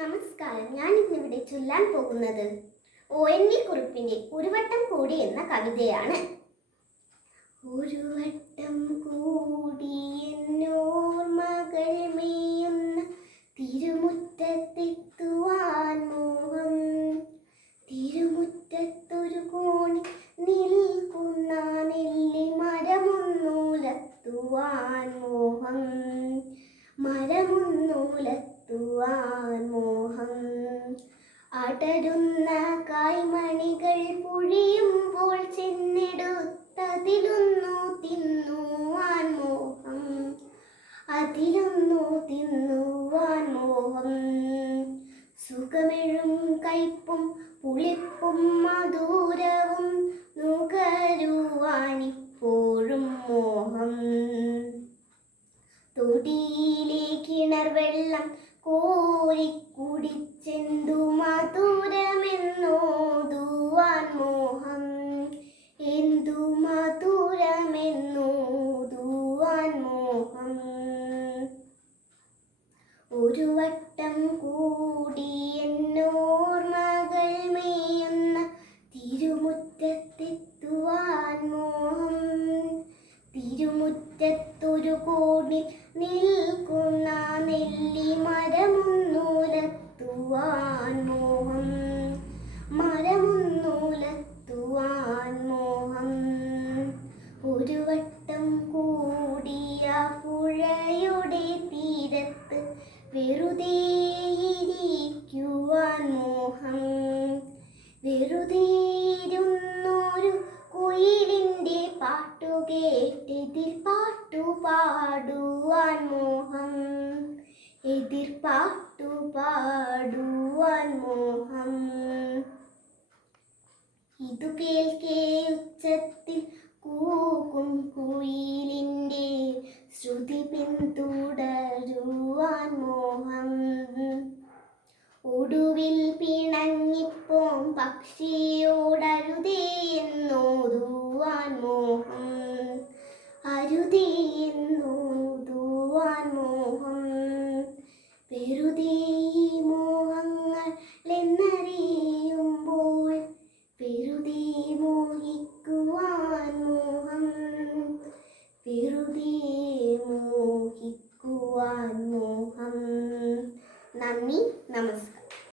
നമസ്കാരം. ഞാൻ ഇന്നിവിടെ ചൊല്ലാൻ പോകുന്നത് ഒ എൻ വി കുറിപ്പിന്റെ ഒരു വട്ടം കൂടി എന്ന കവിതയാണ്. ഒരു വട്ടം കൂടി എന്നോർമകൾ മേയുന്ന തിരുമുറ്റത്തെത്തുവാൻ മോഹം. തിരുമുറ്റത്തൊരു കോണി നിൽക്കുന്ന നെല്ലി മരമൊന്നൂലത്തുവാൻ മോഹം. മരമൊന്നൂലത്തുവാൻ അടരുന്ന കായ്മണികൾ പുഴിയുമ്പോൾ ചെന്നെടുത്തതിലൊന്നു തിന്നുവാൻ മോഹം. അതിലൊന്നു തിന്നുവാൻ മോഹം. സുഖമെഴും കയ്പും പുളിപ്പും മധുരവും നുകരുവാനിപ്പോഴും മോഹം. തൊടിയിലെ കിണർ വെള്ളം കോരി ഒരു വട്ടം കൂടി എന്നോർമകൾ മേയുന്ന തിരുമുറ്റത്തെത്തുവാൻ മോഹം. തിരുമുറ്റത്തൊരു കോടി നിൽക്കുന്ന നെല്ലി മരമൊന്നൂലത്തുവാൻ മോഹം. മരമൊന്നൂലത്തുവാൻ മോഹം. ഒരു വട്ടം കൂടിയ വെറുതെ ഇരിക്കുവാൻ മോഹം. വെറുതെ ഇരുന്നൊരു കുയിലിന്റെ പാട്ടു കേട്ടെതിർ പാട്ടു പാടുവാൻ മോഹം. എതിർ പാടുവാൻ മോഹം. ഇതു കേൾക്കേ ഉച്ചത്തിൽ കൂക്കും കുയിലിന്റെ ശ്രുതി പിന്തുടരുവാൻ മോഹം. ഒടുവിൽ പിണങ്ങിപ്പോം പക്ഷിയോടരുതേ നന്ദി നമസ്കാരം